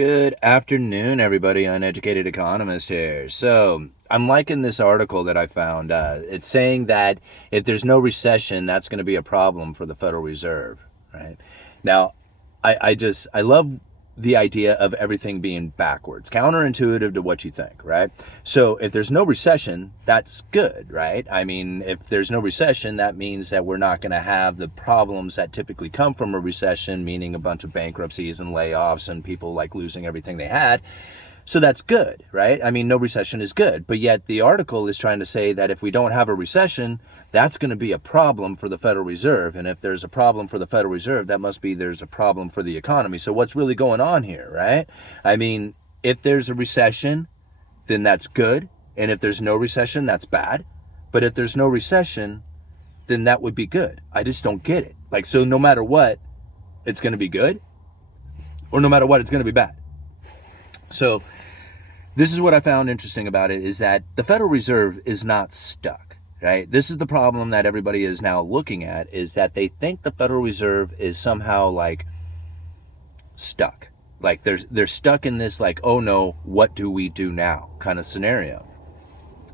Good afternoon, everybody. Uneducated Economist here. So, I'm liking this article that I found. It's saying that if there's no recession, that's going to be a problem for the Federal Reserve, right? Now, I love the idea of everything being backwards, counterintuitive to what you think, right? So if there's no recession, that's good, right? I mean, if there's no recession, that means that we're not going to have the problems that typically come from a recession, meaning a bunch of bankruptcies and layoffs and people like losing everything they had. So that's good, right? I mean, no recession is good. But yet the article is trying to say that if we don't have a recession, that's going to be a problem for the Federal Reserve. And if there's a problem for the Federal Reserve, that must be there's a problem for the economy. So what's really going on here, right? I mean, if there's a recession, then that's good. And if there's no recession, that's bad. But if there's no recession, then that would be good. I just don't get it. Like, so no matter what, it's going to be good, or no matter what, it's going to be bad. So this is what I found interesting about it, is that the Federal Reserve is not stuck, right? This is the problem that everybody is now looking at, is that they think the Federal Reserve is somehow like stuck. Like they're stuck in this like, oh no, what do we do now kind of scenario.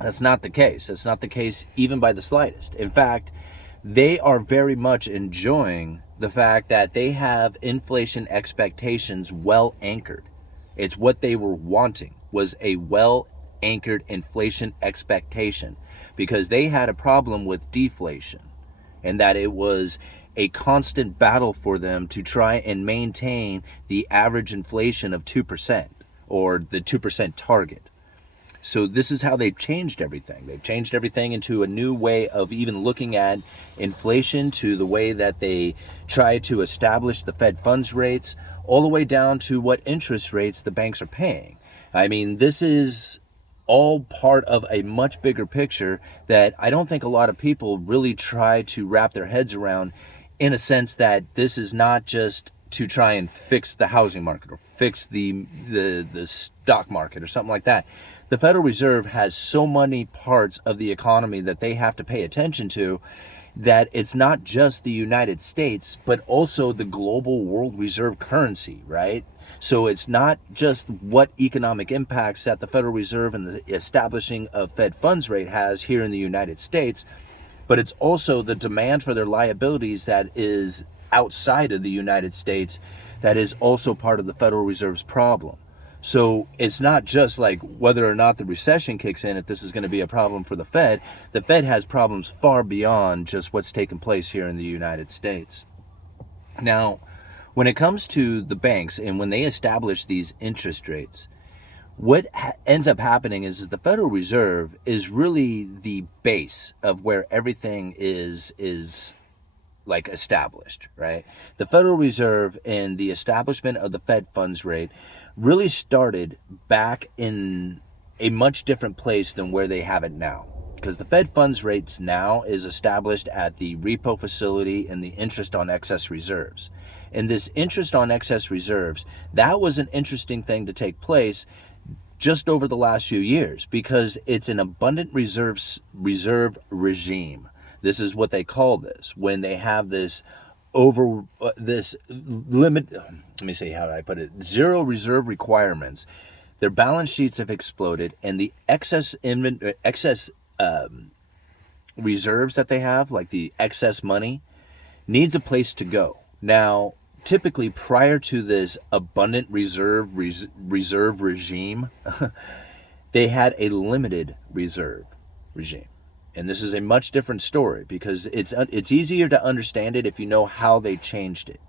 That's not the case. That's not the case even by the slightest. In fact, they are very much enjoying the fact that they have inflation expectations well anchored. It's what they were wanting, was a well-anchored inflation expectation, because they had a problem with deflation, and that it was a constant battle for them to try and maintain the average inflation of 2%, or the 2% target. So this is how they've changed everything. They've changed everything into a new way of even looking at inflation, to the way that they try to establish the Fed funds rates, all the way down to what interest rates the banks are paying. I mean, this is all part of a much bigger picture that I don't think a lot of people really try to wrap their heads around, in a sense that this is not just to try and fix the housing market or fix the stock market or something like that. The Federal Reserve has so many parts of the economy that they have to pay attention to, that it's not just the United States, but also the global world reserve currency, right? So it's not just what economic impacts that the Federal Reserve and the establishing of Fed funds rate has here in the United States, but it's also the demand for their liabilities that is outside of the United States that is also part of the Federal Reserve's problem. So it's not just like whether or not the recession kicks in, if this is going to be a problem for the Fed. The Fed has problems far beyond just what's taking place here in the United States. Now, when it comes to the banks and when they establish these interest rates, what ends up happening is the Federal Reserve is really the base of where everything is like established, right? The Federal Reserve and the establishment of the Fed funds rate really started back in a much different place than where they have it now. Because the Fed funds rates now is established at the repo facility and the interest on excess reserves. And this interest on excess reserves, that was an interesting thing to take place just over the last few years, because it's an abundant reserve regime. This is what they call this, when they have this this limit, let me see, how do I put it, zero reserve requirements. Their balance sheets have exploded, and the excess reserves that they have, like the excess money, needs a place to go. Now, typically prior to this abundant reserve regime, they had a limited reserve regime. And this is a much different story, because it's easier to understand it if you know how they changed it.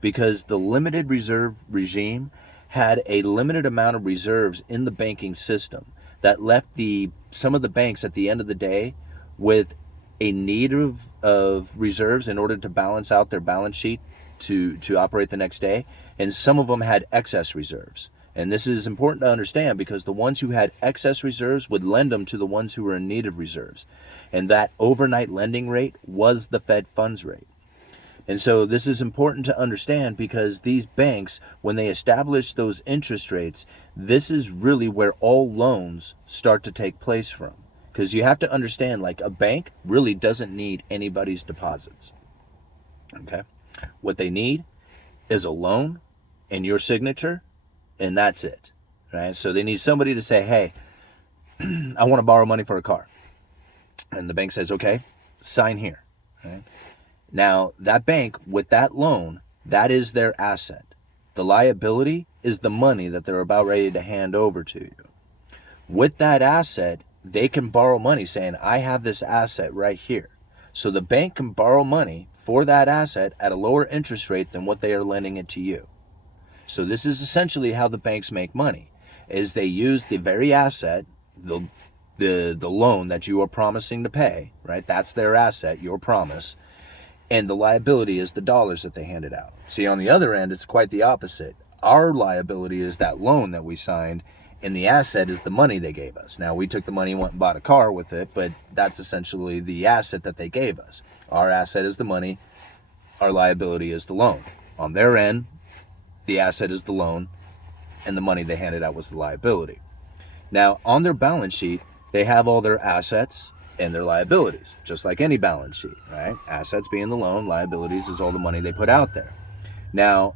Because the limited reserve regime had a limited amount of reserves in the banking system that left some of the banks at the end of the day with a need of reserves in order to balance out their balance sheet to operate the next day. And some of them had excess reserves. And this is important to understand, because the ones who had excess reserves would lend them to the ones who were in need of reserves. And that overnight lending rate was the Fed funds rate. And so this is important to understand, because these banks, when they establish those interest rates, this is really where all loans start to take place from. Because you have to understand, like, a bank really doesn't need anybody's deposits. Okay? What they need is a loan and your signature, and that's it, right? So they need somebody to say, hey, I want to borrow money for a car. And the bank says, okay, sign here, right? Now, that bank, with that loan, that is their asset. The liability is the money that they're about ready to hand over to you. With that asset, they can borrow money saying, I have this asset right here. So the bank can borrow money for that asset at a lower interest rate than what they are lending it to you. So this is essentially how the banks make money, is they use the very asset, the loan that you are promising to pay, right? That's their asset, your promise. And the liability is the dollars that they handed out. See, on the other end, it's quite the opposite. Our liability is that loan that we signed, and the asset is the money they gave us. Now, we took the money and went and bought a car with it, but that's essentially the asset that they gave us. Our asset is the money. Our liability is the loan. On their end, the asset is the loan, and the money they handed out was the liability. Now, on their balance sheet, they have all their assets and their liabilities, just like any balance sheet, right? Assets being the loan, liabilities is all the money they put out there. Now,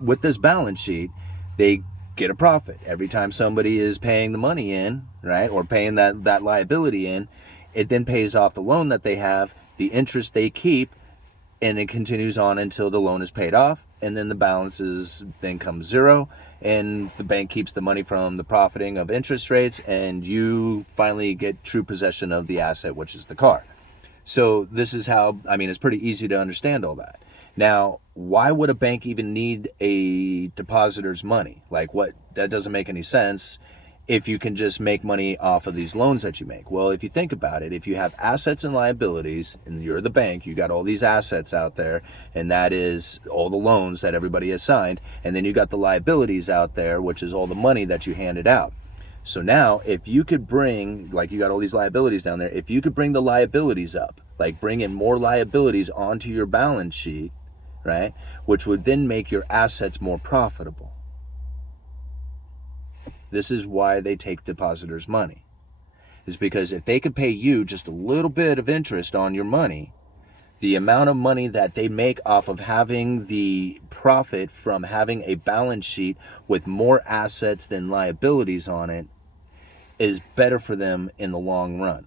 with this balance sheet, they get a profit. Every time somebody is paying the money in, right, or paying that liability in, it then pays off the loan that they have, the interest they keep, and it continues on until the loan is paid off, and then the balance then comes zero, and the bank keeps the money from the profiting of interest rates, and you finally get true possession of the asset, which is the car. So this is how, it's pretty easy to understand all that. Now, why would a bank even need a depositor's money? That doesn't make any sense if you can just make money off of these loans that you make. Well, if you think about it, if you have assets and liabilities, and you're the bank, you got all these assets out there, and that is all the loans that everybody has signed, and then you got the liabilities out there, which is all the money that you handed out. So now, if you could bring, you got all these liabilities down there, if you could bring the liabilities up, bring in more liabilities onto your balance sheet, right, which would then make your assets more profitable. This is why they take depositors' money. Is because if they could pay you just a little bit of interest on your money, the amount of money that they make off of having the profit from having a balance sheet with more assets than liabilities on it is better for them in the long run.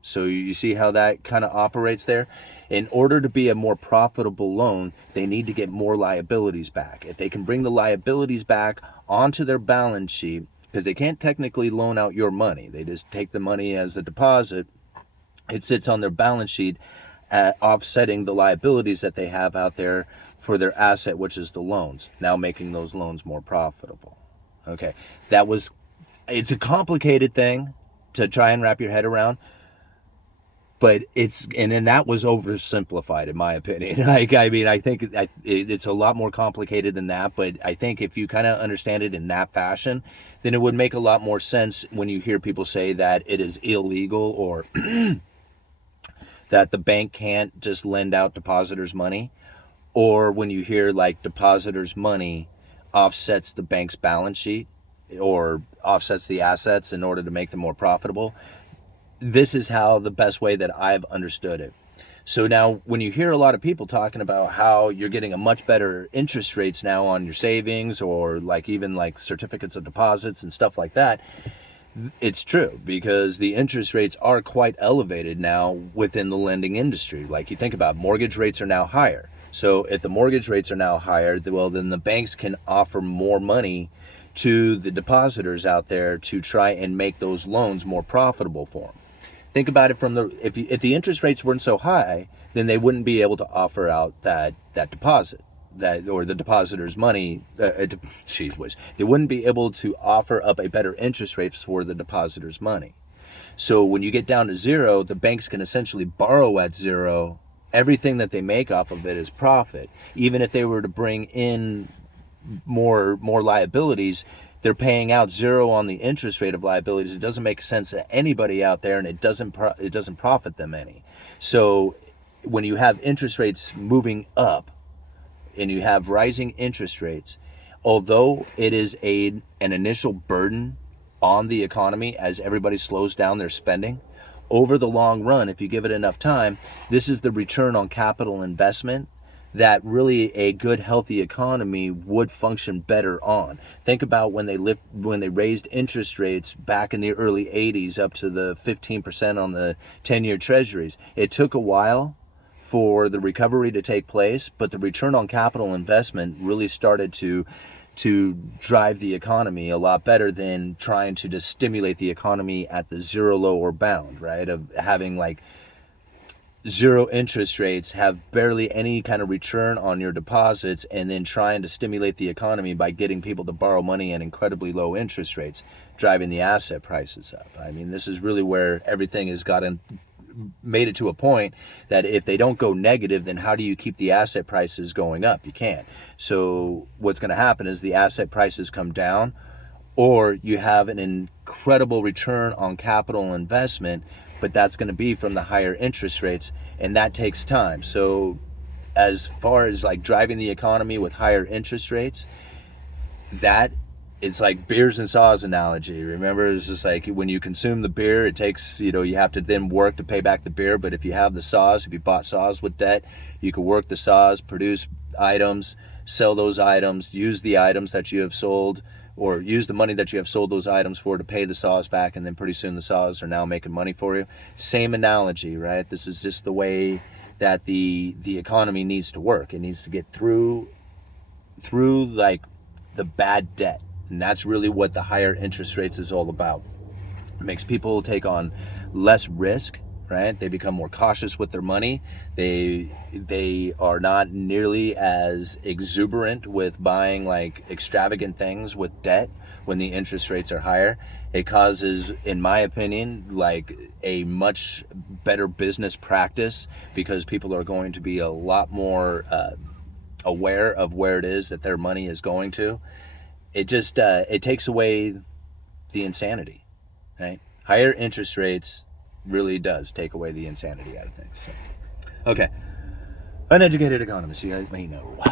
So you see how that kind of operates there? In order to be a more profitable loan, they need to get more liabilities back. If they can bring the liabilities back onto their balance sheet, because they can't technically loan out your money. They just take the money as a deposit. It sits on their balance sheet, offsetting the liabilities that they have out there for their asset, which is the loans, now making those loans more profitable. Okay, it's a complicated thing to try and wrap your head around. But that was oversimplified in my opinion. I think it's a lot more complicated than that. But I think if you kind of understand it in that fashion, then it would make a lot more sense when you hear people say that it is illegal or that the bank can't just lend out depositors' money, or when you hear depositors' money offsets the bank's balance sheet or offsets the assets in order to make them more profitable. This is how the best way that I've understood it. So now when you hear a lot of people talking about how you're getting a much better interest rates now on your savings or even certificates of deposits and stuff like that, it's true, because the interest rates are quite elevated now within the lending industry. You think about mortgage rates are now higher. So if the mortgage rates are now higher, well, then the banks can offer more money to the depositors out there to try and make those loans more profitable for them. Think about it if the interest rates weren't so high, then they wouldn't be able to offer out that deposit, or the depositor's money. They wouldn't be able to offer up a better interest rate for the depositor's money. So when you get down to zero, the banks can essentially borrow at zero. Everything that they make off of it is profit. Even if they were to bring in more liabilities, they're paying out zero on the interest rate of liabilities. It doesn't make sense to anybody out there, and it doesn't profit them any. So when you have interest rates moving up and you have rising interest rates, although it is an initial burden on the economy as everybody slows down their spending, over the long run, if you give it enough time, this is the return on capital investment that really a good healthy economy would function better on. Think about when they raised interest rates back in the early 80s up to the 15% on the 10-year treasuries. It took a while for the recovery to take place, but the return on capital investment really started to drive the economy a lot better than trying to just stimulate the economy at the zero lower bound, right? Of having like zero interest rates, have barely any kind of return on your deposits, and then trying to stimulate the economy by getting people to borrow money at incredibly low interest rates, driving the asset prices up. I mean, this is really where everything has made it to a point that if they don't go negative, then how do you keep the asset prices going up? You can't. So what's going to happen is the asset prices come down, or you have an incredible return on capital investment, but that's going to be from the higher interest rates, and that takes time. So as far as like driving the economy with higher interest rates, that it's like beers and saws analogy. Remember, it's just like when you consume the beer, it takes, you have to then work to pay back the beer. But if you have the saws, if you bought saws with debt, you can work the saws, produce items, sell those items, use the items that you have sold, or use the money that you have sold those items for to pay the saws back, and then pretty soon the saws are now making money for you. Same analogy, right? This is just the way that the economy needs to work. It needs to get through like the bad debt. And that's really what the higher interest rates is all about. It makes people take on less risk, right? They become more cautious with their money. They are not nearly as exuberant with buying like extravagant things with debt when the interest rates are higher. It causes, in my opinion, like a much better business practice, because people are going to be a lot more aware of where it is that their money is going to. It just it takes away the insanity, right? Higher interest rates really does take away the insanity out of things. So, okay, uneducated economist, you guys may know.